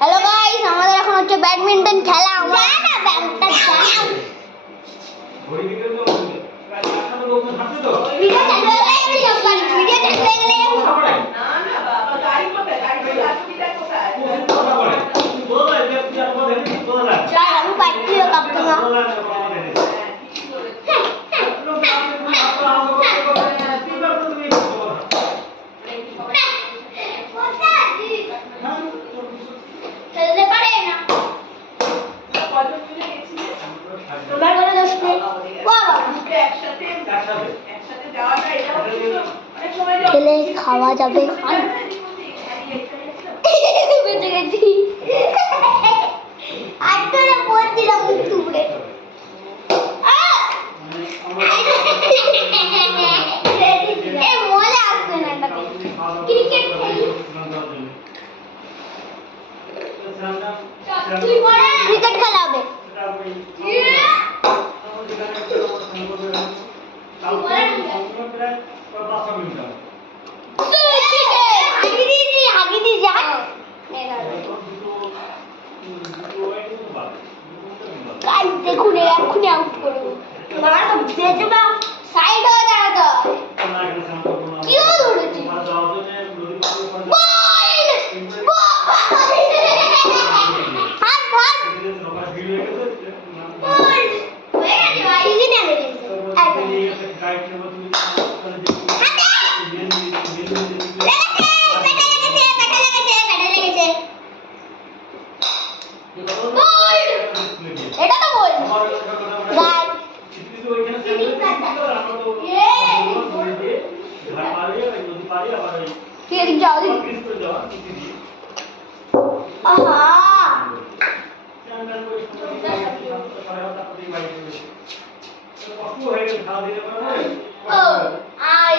Hello guys, আমাদের এখন হচ্ছে ব্যাডমিন্টন খেলা। আমরা না ব্যাটটা চালাও। ভিডিও চালু হয়ে গেলে সব পারি। ভিডিও চালু হয়ে গেলে না না বাবা গাড়ি কোথায়? গাড়ি আসবিটা কোথায়? কথা বলে। বলো যে তুই আর বলে নি বলা। যা আমি পাইছিও কাপটা না। খেলতে পারে না। তোমার বলে দোষ নেই। বাবা একসাথে যাওয়াটা এটা অনেক সময় খেলে খাওয়া যাবে। বেঁচে গেছি। আটটা বলছিলাম তুমরে। মজা আসবে না। ক্রিকেট খেলি। ক্রিকেট খেলা হবে। দেখুন এক্ষুনি আউট করবো। সাইড হয়ে দাঁড়াতে কি ধরেছি এটা তো বল গাল ঠিক যাও আহা ও আই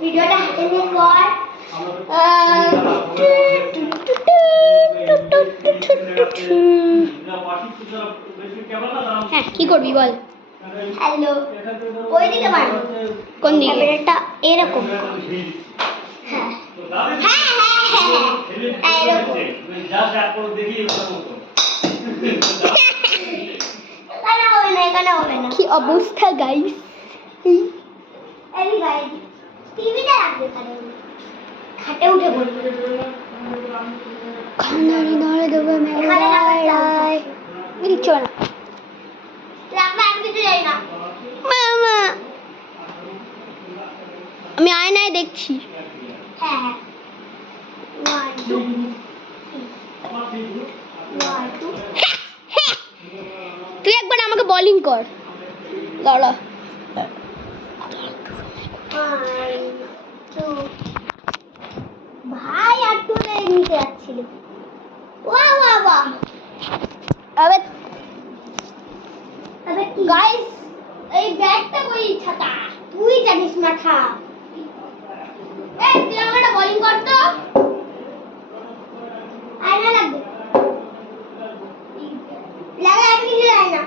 ভিডিওটা হাতে নিয়ে কর হ্যাঁ কি করবি বল হ্যালো ওই দিকে মারবো কোন দিকে এটা এরকম হ্যাঁ হ্যাঁ হ্যাঁ এরকম কি অবস্থা গাইস এই গাইস টিভিটা রাখবে খাটে উঠে পড়বে খানারি নড়ে দেবে মেলায় কিচ্ছু না রাখবে আমি কিছু যাই না মামা আমি আয়নায় দেখছি হ্যাঁ হ্যাঁ 1 2 তুই একবার আমাকে বোলিং কর দাঁড়া ভাই আর তুলে নিতে যাচ্ছিল ওয়া ওয়া ওয়া আবে গাইস এই ব্যাগটা কই ছাতা তুই মাথা। এই তুই আমাকে বোলিং কর তো। আয়না লাগবে। লাগা আর কিছু লাগে না।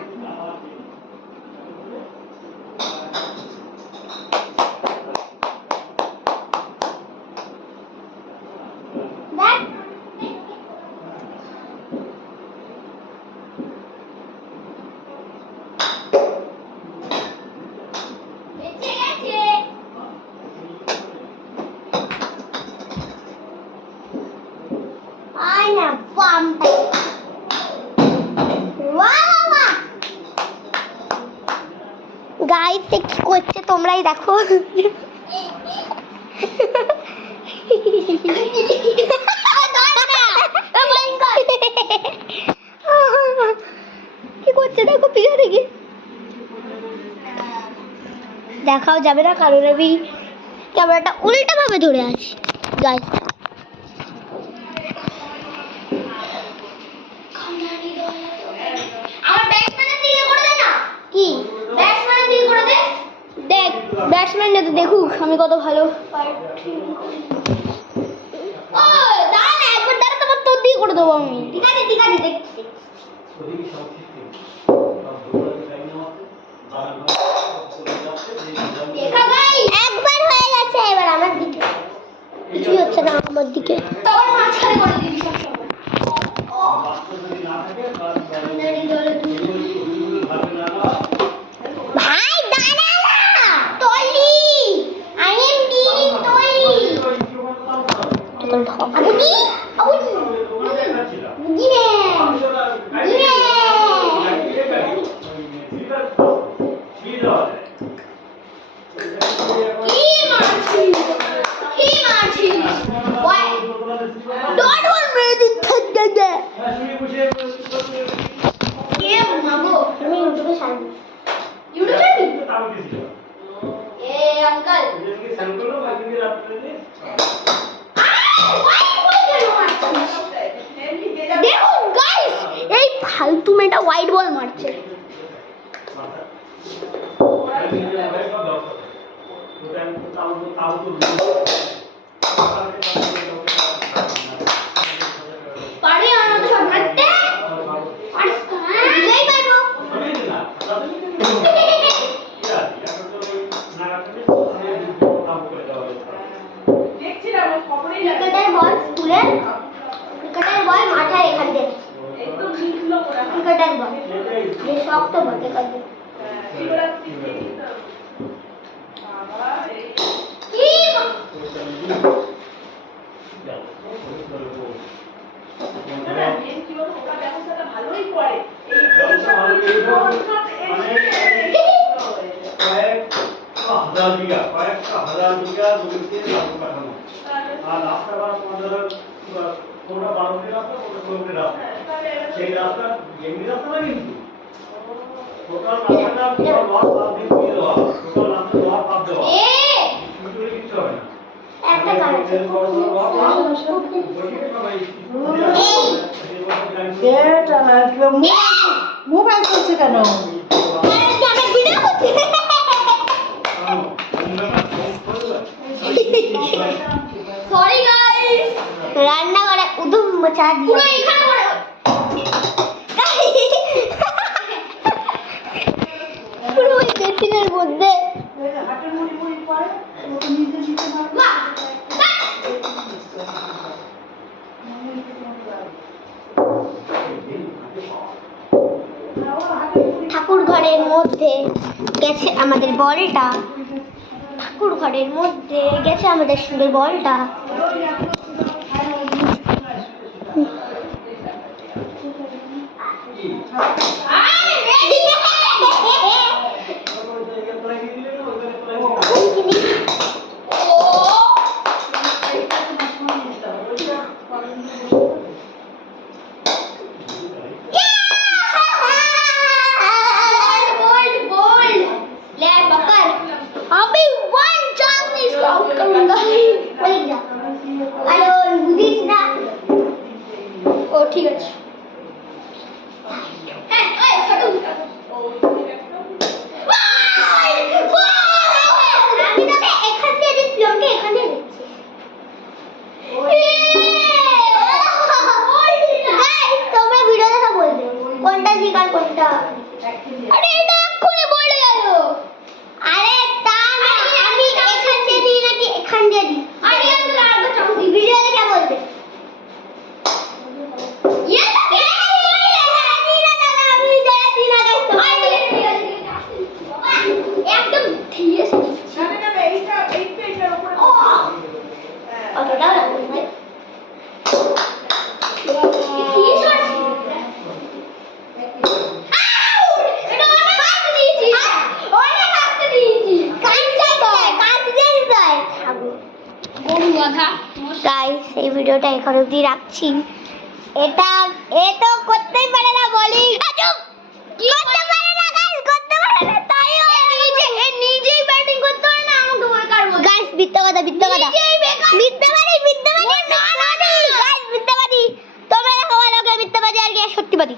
গাইতে কি করছে তোমরাই দেখো। কি করছে দেখো পিছনে দেখি। দেখাও যাবে না কারণ আমি ক্যামেরাটা উল্টা ভাবে ধরে আছি। গাইস ব্যাটসম্যান যাতে দেখুক আমি কত ভালো। একবার দাঁড়া তোমার তোর দিয়ে করে দেবো আমি। ঠিক আছে দেখছি। একবার হয়ে গেছে, এবার আমার দিকে কিছুই হচ্ছে না। আমার দিকে ভাই দাঁড়া না তলি। আই এম ডি তলি। আবুজি আবুজি গিরে গিরে Don't want me to touch that. Yeah, Mago. আমি ইউটিউবে ছাড়ব। ইউটিউবে ছাড়বি? এ আঙ্কেল। দেখুন গাইস, এই ফালতু মেয়েটা হোয়াইট বল মারছে। পারি আমরা তো সব মারতে পারিস তো না বুঝাই পারবো। দেখছিলাম খবরেই ক্রিকেটের বল স্কুলে ক্রিকেটের বল মাথায় এখান থেকে একদম নিচলো করা ক্রিকেটের বল যে শক্ত বল এখান থেকে বাবা কি ভালোই পড়ে হাজার বিঘা জমিতে পাঠানো আর রাস্তাঘাট কোনটা 12 ফিট রাস্তা কোনটা 16 ফিট রাস্তা সেই রাস্তা এমনি রাস্তা না কিন্তু টোটাল রাস্তাটা লস বাদ দিয়ে দেওয়া টোটাল রাস্তা লস বাদ দেওয়া কিছু হবে না একটা কারণ মোবাইল করছে কেন সরি গাইস রান্না করে উদুম মচা দিয়ে পুরো এখানে করে পুরো ওই বেসিনের মধ্যে হাতের মুড়ি মুড়ি পড়ে ওটা নিচে নিচে মারবা ঠাকুর ঘরের মধ্যে গেছে আমাদের বলটা ঠাকুর ঘরের মধ্যে গেছে আমাদের সুন্দর বলটা ঠিক আছে কথা। গাইস এই ভিডিওটা এখানে অবধি রাখছি। এটা এ তো করতেই পারে না বলি। কি করতে পারে না গাইস, করতে পারে না তাই নিজেই ব্যাটিং করতে পারে না আমাকে বলে কার বল। গাইস মিথ্যাবাদী মিথ্যাবাদী না না গাইস মিথ্যাবাদী। তোমরা দেখো ভালো করে মিথ্যাবাদী আর কি সত্যিবাদী।